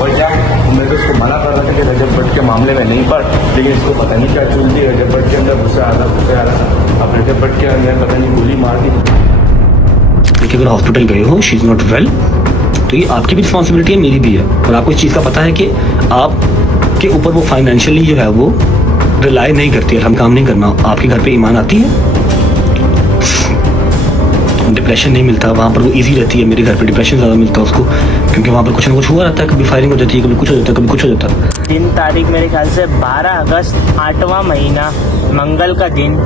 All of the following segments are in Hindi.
और क्या मैं तो इसको मना कर रहा था कि रजब भट्ट के मामले में नहीं पढ़, लेकिन इसको पता नहीं क्या चूल दी। रजब भट्ट के अंदर गुस्सा आ रहा। अब रजब भट्ट के अंदर पता नहीं गोली मार दी। देखिए, अगर हॉस्पिटल गए हो, शी इज नॉट वेल, तो ये आपकी भी रिस्पॉन्सिबिलिटी है, मेरी भी है। और आपको इस चीज़ का पता है कि आपके ऊपर वो फाइनेंशियली जो है वो रिलाई नहीं करती है, हम काम नहीं करना। आपके घर पे ईमान आती है, डिप्रेशन नहीं मिलता वहाँ पर, वो इजी रहती है। मेरे घर पे डिप्रेशन ज़्यादा मिलता है उसको, क्योंकि वहाँ पर कुछ ना कुछ हुआ रहता है, कभी फायरिंग हो जाती है, कभी कुछ हो जाता है, कभी कुछ हो जाता है। 3 तारीख मेरे ख्याल से 12 अगस्त 8वां महीना मंगल का दिन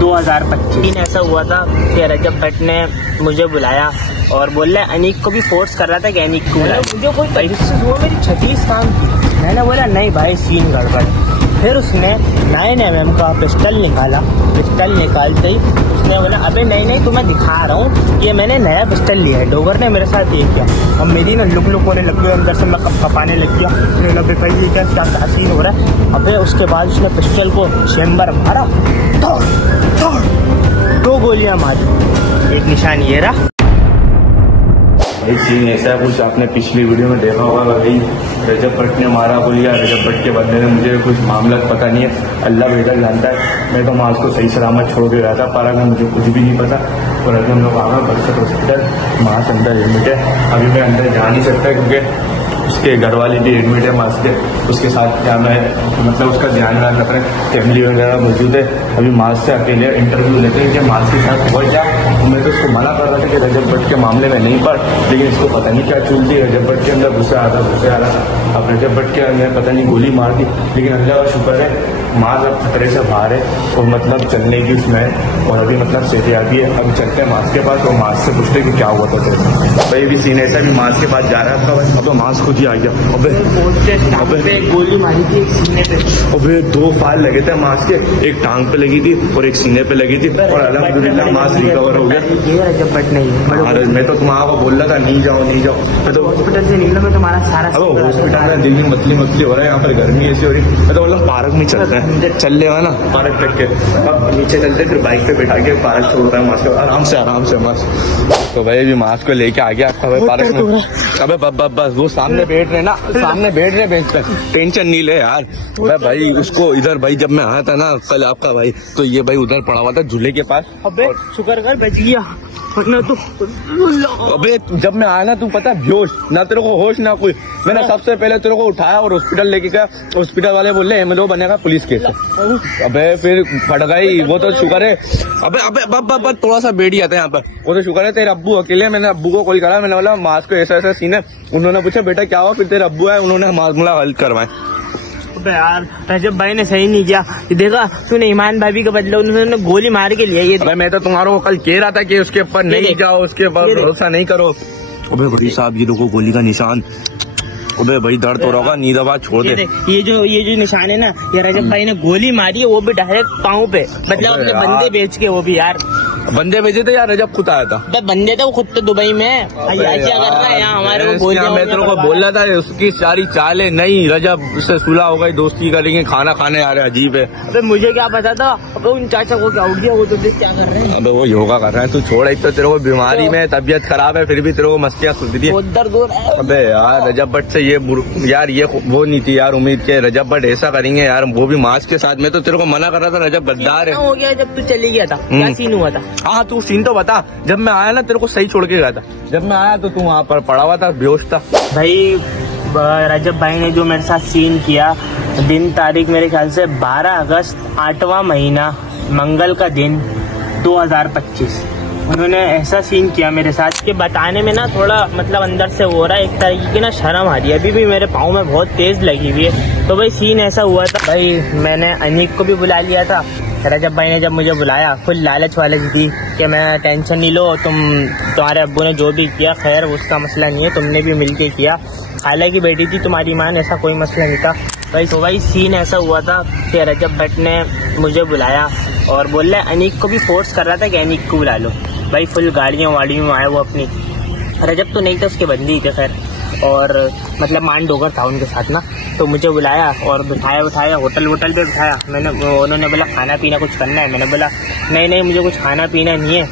2025 ऐसा हुआ था कि रजब भट्ट ने मुझे बुलाया और बोल रहा है अनीक को भी फोर्स कर रहा था कि अनीक को बुलाया। मुझे कोई तरीके वो मेरी 36 काम की। मैंने बोला नहीं भाई सीन गड़बड़। फिर उसने 9mm का पिस्टल निकाला। पिस्टल निकालते ही उसने बोला अबे नहीं तो मैं दिखा रहा हूँ ये मैंने नया पिस्टल लिया है। डोगर ने मेरे साथ ये किया। अब मेरी ना लुक होने लग गई, अंदर से मैं कपाने लग गया। अबे भाई ये क्या सीन हो रहा है। अबे उसके बाद उसने पिस्टल को चेम्बर मारा, 2 गोलियां मारी। एक निशान ये रहा। भाई सीन ऐसा है, कुछ आपने पिछली वीडियो में देखा होगा, भाई रजब भट्ट ने मारा बोलिया। रजब भट्ट के बंदे ने मुझे कुछ मामला पता नहीं है, अल्लाह बेहतर जानता है। मैं तो माँ उसको सही सलामत छोड़ के रहा था पारा में, मुझे कुछ भी नहीं पता। और अभी हम लोग आ गए बरसत हॉस्पिटल, माँ से अंदर एडमिट है। अभी मैं अंदर जा नहीं सकता क्योंकि उसके घर वाले भी एडमिट है, मास्क के उसके साथ क्या मैं मतलब उसका ध्यान रख रहे हैं, फैमिली वगैरह मौजूद है। अभी मास्क से अकेले इंटरव्यू लेते हैं कि मास्क के साथ हुआ क्या। मैं तो उसको मना कर रहा था कि रजब भट्ट के मामले में नहीं पढ़, लेकिन इसको पता नहीं क्या चूल दी। रजब भट्ट के अंदर गुस्सा आ रहा। अब रजब भट्ट के अंदर पता नहीं गोली मार दी, लेकिन अल्लाह का शुक्र है मास्क अब खतरे से बाहर है और मतलब चलने की उसमें और अभी मतलब सेहतियाती है। अब चलते हैं मास्क के पास और मास्क से पूछते कि क्या हुआ था तेरे। भाई भी सीन ऐसा भी मास्क के पास जा रहा है आपका भाई। अब तो मास्क खुद ही आ गया। अबे गोली मारी थी एक सीने पे। अबे 2 फायर लगे थे मास्क के, एक टांग पे लगी थी और एक सीने पे लगी थी। और अल्हम्दुलिल्लाह मास्क रिकवर हो गया। ये रजब भट्ट नहीं। अरे मैं तो तुम्हारा को बोल रहा था नहीं जाओ। मैं तो हॉस्पिटल से निकला, मैं तुम्हारा सारा हॉस्पिटल में दिन मतली हो रहा है, यहाँ पर गर्मी ऐसी हो रही। मैं तो मतलब पार्क में चलते हैं, चल ले ना पार्क तक के। अब नीचे चलते फिर बाइक पे बैठा के पार्क छोड़ रहा है मास्क आराम से मास्क। तो भाई अभी मास्क को लेके आ गया भाई पार्क में। अबे बस वो सामने बैठ रहे ना, सामने बैठ रहे बेंच पे। टेंशन नहीं ले यार भाई उसको इधर भाई जब मैं आया था ना कल आपका भाई, तो ये भाई उधर पड़ा हुआ था झूले के पास। अबे शुक्र कर बच गया, वरना तो अबे जब मैं आया ना तू पता बेहोश, ना तेरे को होश ना कोई। मैंने सबसे पहले तेरे को उठाया और हॉस्पिटल लेके गया। हॉस्पिटल वाले बोले एमएलओ बनेगा पुलिस केस। अबे फिर फट गई। वो तो शुक्र है। अबे थोड़ा सा बेड़ी आता है यहाँ पर। वो तो शुक्र है तेरे अब्बू अकेले। मैंने अब्बू को कॉल करा, मैंने बोला मास्क को ऐसा सीन है। उन्होंने पूछा बेटा क्या हुआ, फिर तेरे अब्बू है, उन्होंने मामला हल करवाए। यार रजब भाई ने सही नहीं किया। देखा तूने ईमान भाभी का बदला उन्होंने गोली मार के लिया। ये अबे मैं तो तुम्हारे को कल कह रहा था कि उसके ऊपर नहीं जाओ, उसके ऊपर भरोसा नहीं करो। अबे भाई साहब ये देखो गोली का निशान। अबे भाई दर्द हो रहा होगा, नींद आवाज छोड़ दे। ये जो निशान है ना, ये रजब भाई ने गोली मारी है, वो भी डायरेक्ट पाँव पे। मतलब अपने बंदे बेच के, वो भी यार बंदे भेजे थे यार, रजब खुद आया था। बंदे थे वो खुद तो दुबई में। क्या कर रहा है यहाँ हमारे को गोलियां। मैं तेरे को बोल रहा था उसकी सारी चालें नहीं, रजब उससे सुलह हो गई, दोस्ती करेंगे, खाना खाने आ रहे, अजीब है। अबे मुझे क्या पता था। अबे उन चाचा को क्या उठ गया, वो तो देख क्या कर रहे हैं। अबे वो योगा कर रहे हैं, तू छोड़। एक तो तेरे को बीमारी में तबियत खराब है, फिर भी तेरे को मस्तियाँ सुधरी है। दर्द हो रहा है। अबे यार रजब भट्ट से ये यार ये वो नहीं थी यार उम्मीद के रजब भट्ट ऐसा करेंगे यार, वो भी मास्क के साथ। मैं तो तेरे को मना कर रहा था, रजब गद्दार है। हो गया जब तू चली गया था, क्या सीन हुआ था। हाँ तू सीन तो बता। जब मैं आया ना तेरे को सही छोड़ के गया था। जब मैं आया तो तू वहाँ पर पड़ा हुआ था, बेहोश था। भाई रजब भाई ने जो मेरे साथ सीन किया, दिन तारीख मेरे ख्याल से 12 अगस्त 8वां महीना मंगल का दिन 2025। उन्होंने ऐसा सीन किया मेरे साथ कि बताने में ना थोड़ा मतलब अंदर से हो रहा है, एक तरीके की ना शर्म आ रही है। अभी भी मेरे पाँव में बहुत तेज लगी हुई है। तो भाई सीन ऐसा हुआ था। भाई मैंने अनीक को भी बुला लिया था। रजब भाई ने जब मुझे बुलाया, फुल लालच वाले की थी कि मैं टेंशन नहीं लो, तुम्हारे अब्बू ने जो भी किया खैर उसका मसला नहीं है, तुमने भी मिलके किया। खाला की बेटी थी तुम्हारी मान, ऐसा कोई मसला नहीं था। भाई सीन ऐसा हुआ था कि रजब भट्ट ने मुझे बुलाया और बोल रहा है अनीक को भी फोर्स कर रहा था कि अनीक को बुला लो। भाई फुल गाड़ियों वाड़ियों में आए वो अपनी। रजब तो नहीं था, उसके बंदी थे खैर। और मतलब मान डोगर था उनके साथ ना। तो मुझे बुलाया और बिठाया होटल पे बिठाया। उन्होंने बोला खाना पीना कुछ करना है। मैंने बोला नहीं मुझे कुछ खाना पीना नहीं है।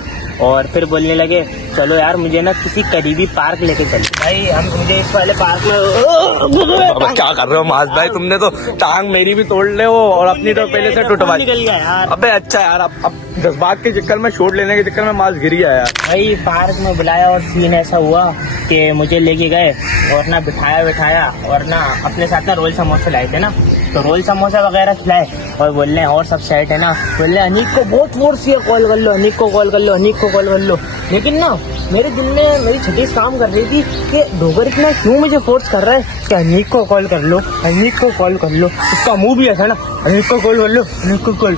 और फिर बोलने लगे चलो यार मुझे ना किसी करीबी पार्क लेके चलो। भाई हम मुझे इस वाले पार्क में क्या कर रहे हो माज भाई, तुमने तो टांग मेरी भी तोड़ ले हो और अपनी तो पहले से टूटवा निकल गया यार। अबे अच्छा यार, अब जज्बात के चक्कर में शॉट लेने के चक्कर में माज गिर गया यार। भाई पार्क में बुलाया और सीन ऐसा हुआ कि मुझे लेके गए और ना बिठाया और ना अपने साथ ना रोल समोसे लाए थे ना, तो रोल समोसा वगैरह खिलाए और बोल रहे हैं और सब सेट है ना, बोल रहे हैं अनीक को बहुत फोर्स किया, कॉल कर लो अनीक को, कॉल कर लो अनीक को, कॉल कर लो। लेकिन ना मेरे दिल में मेरी छत्तीस काम कर रही थी कि डोगर इतना क्यों मुझे फोर्स कर रहा है कि अनीक को कॉल कर लो, अनीक को कॉल कर लो। उसका मुंह भी ऐसा ना, अनीक को कॉल कर लो, अनीक को कॉल।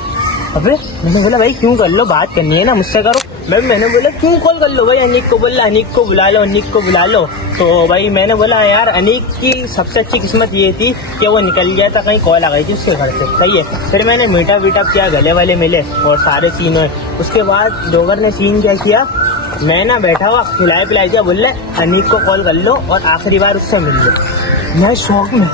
अबे मैंने बोला भाई क्यों कर लो, बात करनी है ना मुझसे करो। मैंने बोला क्यों कॉल कर लो भाई, अनीक को बोला अनीक को बुला लो, अनीक को बुला लो। तो भाई मैंने बोला यार अनीक की सबसे अच्छी किस्मत ये थी कि वो निकल गया था, कहीं कॉल आ गई थी उसके घर से, सही है। फिर मैंने मीटा वीटा किया, गले वाले मिले और सारे सीन हुए। उसके बाद डोगर ने सीन क्या किया, मैं ना बैठा हुआ खिलाए पिलाई दिया, बोल रहे अनीक को कॉल कर लो और आखिरी बार उससे मिल लो। मैं शौक में,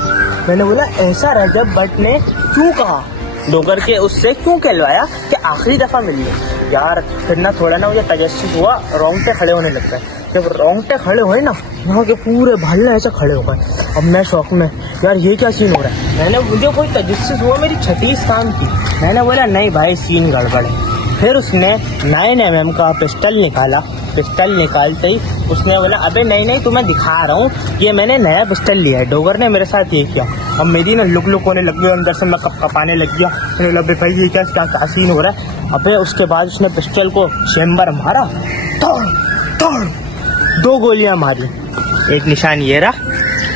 मैंने बोला ऐसा रजब भट्ट ने क्यों कहा, डोगर के उससे क्यों कहलवाया कि आखिरी दफा मिल लो यार। फिर ना थोड़ा ना मुझे तजस्सुस हुआ, रोंगटे खड़े होने लगता है। जब रोंगटे खड़े हुए ना, यहाँ के पूरे भालने ऐसे खड़े हो गए। अब मैं शौक में यार ये क्या सीन हो रहा है, मैंने मुझे कोई तजस्सुस हुआ, मेरी 36 काम की। मैंने बोला नहीं भाई सीन गड़बड़ है। फिर उसने 9mm का पिस्टल निकाला, पिस्टल निकालते ही उसने बोला अबे नहीं तुम्हें दिखा रहा हूँ, ये मैंने नया पिस्टल लिया है। डोगर ने मेरे साथ ये किया। अब मेरी ना लुक होने लग गई, अंदर से मैं कपाने लग गया। मैंने बोला भाई ये क्या सीन हो रहा है। अबे उसके बाद उसने पिस्टल को चेम्बर मारा, तोड़ 2 गोलियां मारी। एक निशान ये रहा,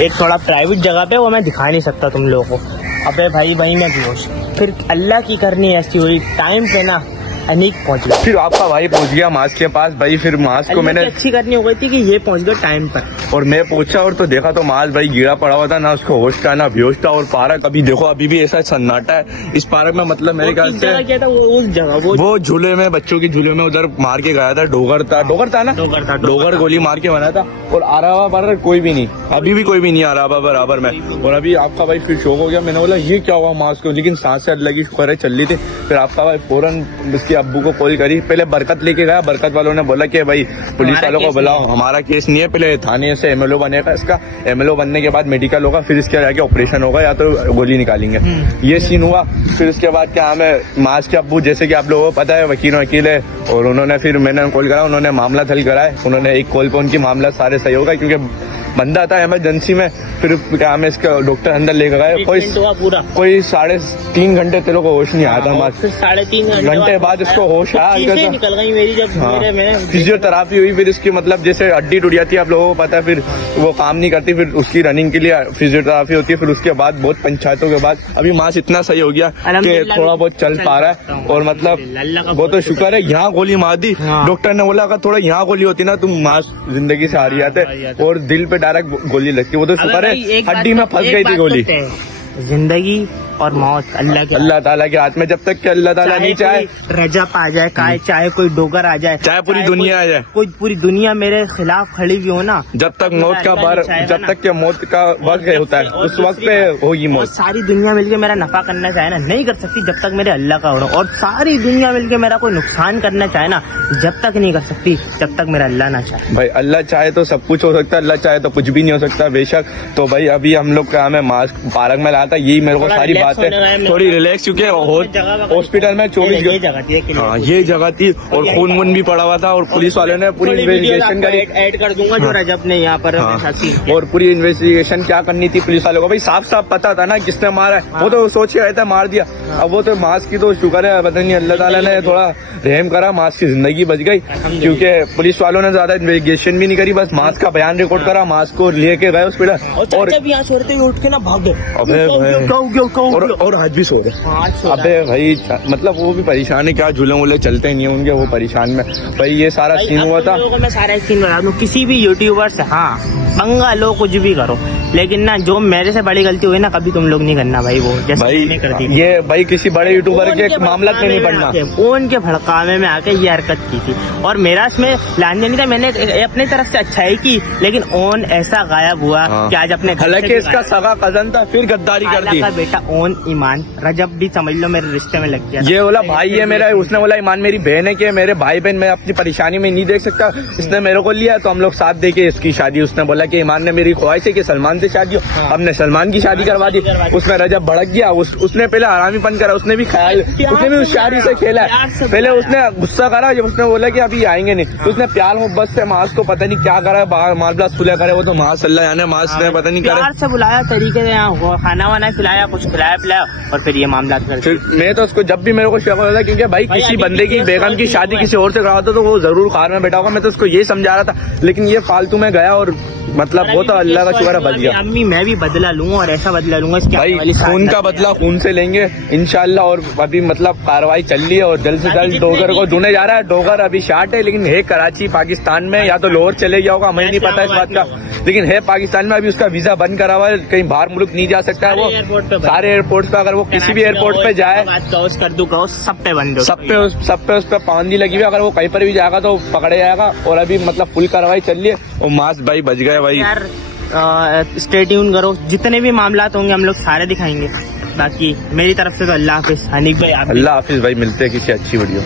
एक थोड़ा प्राइवेट जगह पे, वो मैं दिखा नहीं सकता तुम लोगों को। अबे भाई वही मैं बेहोश। फिर अल्लाह की करनी ऐसी हुई, टाइम पे ना अनीक पहुंच गया। फिर आपका भाई पहुंच गया मास्क के पास। भाई फिर मास्क को मैंने अच्छी करनी हो गई थी कि ये पहुंच गया टाइम पर। और मैं पूछा और तो देखा तो मास्क भाई गिरा पड़ा हुआ था, ना उसको होश था ना बेहोश था। और पार्क अभी देखो अभी भी ऐसा सन्नाटा है इस पार्क में, मतलब मेरे ख्याल से क्या था वो उस जगह वो झूले में, बच्चों की झूले में उधर मार के गया था। डोगर था ना, डोगर गोली मार के बना था। और आरावा बराबर कोई भी नहीं, अभी भी कोई भी नहीं आ रहा बराबर में। और अभी आपका भाई फिर शौक हो गया। मैंने बोला ये क्या हुआ मास्क को, लेकिन सांस से अल्लाह की खबरें चल रही थी। फिर आपका भाई फौरन उसके अब्बू को कॉल करी, पहले बरकत लेके गया। बरकत वालों ने बोला कि भाई पुलिस वालों को बुलाओ, हमारा केस नहीं है, पहले थाने से एमएलओ बनेगा, इसका एमएलओ बनने के बाद मेडिकल होगा, फिर इसके आगे ऑपरेशन होगा या तो गोली निकालेंगे। ये सीन हुआ। फिर उसके बाद क्या हमें मास के अब्बू, जैसे कि आप लोगों को पता है वकील है, और उन्होंने फिर मैंने कॉल करा, उन्होंने मामला हल कराया। उन्होंने एक कॉल पे उनकी मामला सारे सही होगा, क्योंकि बंदा था इमरजेंसी में। फिर क्या हमें इसका डॉक्टर अंदर लेकर गए, कोई 3.5 घंटे तेरे को होश नहीं आया था। फिर 3.5 घंटे बाद इसको होश आया, निकल गई मेरी जब फिजियोथेरापी हुई। फिर इसकी मतलब जैसे हड्डी टूट जाती है, आप लोगों को पता है, फिर वो काम नहीं करती, फिर उसकी रनिंग के लिए फिजियोथेरापी होती है। फिर उसके बाद बहुत पंचायतों के बाद अभी मास इतना सही हो गया कि थोड़ा बहुत चल पा रहा है। और मतलब वो तो शुक्र है, यहाँ गोली मार दी। डॉक्टर ने बोला अगर थोड़ा यहाँ गोली होती ना तुम मास जिंदगी से हार जाते, और दिल पे डायरेक्ट गोली लगती। वो तो शुक्र है हड्डी में फंस गई थी गोली। जिंदगी और मौत अल्लाह ताला के हाथ में, जब तक कि अल्लाह ताला नहीं चाहे, रजब आ जाए, चाहे कोई डोगर आ जाए, चाहे पूरी दुनिया आ जाए, कोई पूरी दुनिया मेरे खिलाफ खड़ी भी हो ना, जब तक मौत का जब तक के मौत का वक्त होता है उस वक्त पे होगी मौत। सारी दुनिया मिलके मेरा नफा करना चाहे ना, नहीं कर सकती जब तक मेरे अल्लाह का हो। और सारी दुनिया मिलके मेरा कोई नुकसान करना चाहे ना, जब तक नहीं कर सकती जब तक मेरा अल्लाह ना चाहे। भाई अल्लाह चाहे तो सब कुछ हो सकता है, अल्लाह चाहे तो कुछ भी नहीं हो सकता बेशक। तो भाई अभी हम लोग का हमें मास्क पार्क में लाता, यही मेरे को सारी बात है, थोड़ी रिलैक्स, क्योंकि हॉस्पिटल में 24 ये जगह थी और खून वून भी पड़ा हुआ था। और पुलिस वालों ने पूरी इन्वेस्टिगेशन करी, ऐड कर दूंगा जो रजब ने यहाँ पर। और पूरी इन्वेस्टिगेशन क्या करनी थी पुलिस वालों को, भाई साफ साफ पता था ना किसने मारा है। वो तो सोच के आया था मार दिया। अब वो तो मास्क की तो शुक्र है, पता नहीं अल्लाह ताला ने थोड़ा रहम करा, मास्क की जिंदगी बच गई। क्योंकि पुलिस वालों ने ज्यादा इन्वेस्टिगेशन भी नहीं करी, बस मास्क का बयान रिकॉर्ड करा, मास्क को लेके गए हॉस्पिटल। और यहाँ छोड़ते हुए उठ के ना भाग गए, और आज भी सो गए। अबे भाई मतलब वो भी परेशान है, क्या झूले वूले चलते ही नहीं है उनके, वो परेशान में। भाई ये सारा सीन हुआ था। मैं सारा सीन बता दूं, किसी भी यूट्यूबर से, हाँ पंगा लो, कुछ भी करो, लेकिन ना जो मेरे से बड़ी गलती हुई ना कभी तुम लोग नहीं करना भाई। वो जैसे भाई कर दी ये भाई किसी बड़े यूट्यूबर के मामला में नहीं पड़ना, उनके भड़कावे में आके ये हरकत की थी और मेरा इसमें लान नहीं था। मैंने अपनी तरफ से अच्छाई की, लेकिन ओन ऐसा गायब हुआ कि आज अपने हालांकि इसका सगा कजन था, फिर गद्दारी कर दी। बेटा ओन ईमान रजब भी समझ लो मेरे रिश्ते में लग गया। ये बोला भाई है मेरा, उसने बोला ईमान मेरी बहन है, कि मेरे भाई बहन मैं अपनी परेशानी में नहीं देख सकता, इसने मेरे को लिया तो हम लोग साथ दे के इसकी शादी। उसने बोला कि ईमान ने मेरी ख्वाहिश है कि सलमान से शादी हो, हमने सलमान की शादी करवा दी। उसमें रजब भड़क गया, उसने पहले हरामीपन करा, उसने भी ख्याल, उसने भी उस शादी से खेला। पहले उसने गुस्सा करा जब उसने बोला कि अभी आएंगे नहीं, तो उसने प्यार मोहब्बत से मास को पता नहीं क्या करा, मामला सुलह करे, वो तो माशाल्लाह यानी मास ने पता नहीं करा, से बुलाया तरीके से, यहाँ खाना वाना खिलाया, कुछ खिलाया पिलाया और फिर ये मामला कर। मैं तो उसको जब भी मेरे को शक होता था, क्योंकि भाई किसी बंदे की बेगम की शादी किसी और से कराता तो वो जरूर कार में बैठा होगा, मैं तो उसको ये समझा रहा था, लेकिन ये फालतू में गया और मतलब वो तो अल्लाह का शुक्र है बच गया। अम्मी मैं भी बदला लूंगा और ऐसा बदला लूंगा भाई, खून का बदला खून से लेंगे इंशाल्लाह। और अभी मतलब कार्रवाई चल रही है और जल्द से जल्द डोगर को ढूंढने जा रहा है। डोगर अभी शार्ट है, लेकिन है कराची पाकिस्तान में, या तो लाहौर चले गया होगा, हमें नहीं पता इस बात का, लेकिन है पाकिस्तान में। अभी उसका वीजा बंद करा हुआ है, कहीं बाहर मुल्क नहीं जा सकता है वो। सारे एयरपोर्ट पे अगर वो किसी भी एयरपोर्ट पे जाए, कर दूं सब पे बंद, सब पे उस पर पाबंदी लगी हुई है। अगर वो कहीं पर भी जाएगा तो पकड़े जाएगा। और अभी मतलब फुल कार्रवाई चल रही है और मास भाई बच गए भाई। यार स्टे ट्यून करो, जितने भी मामला होंगे हम लोग सारे दिखाएंगे। बाकी मेरी तरफ से तो अल्लाह हाफिज। हनीफ भाई, अल्लाह हाफिज भाई, मिलते हैं किसी अच्छी वीडियो।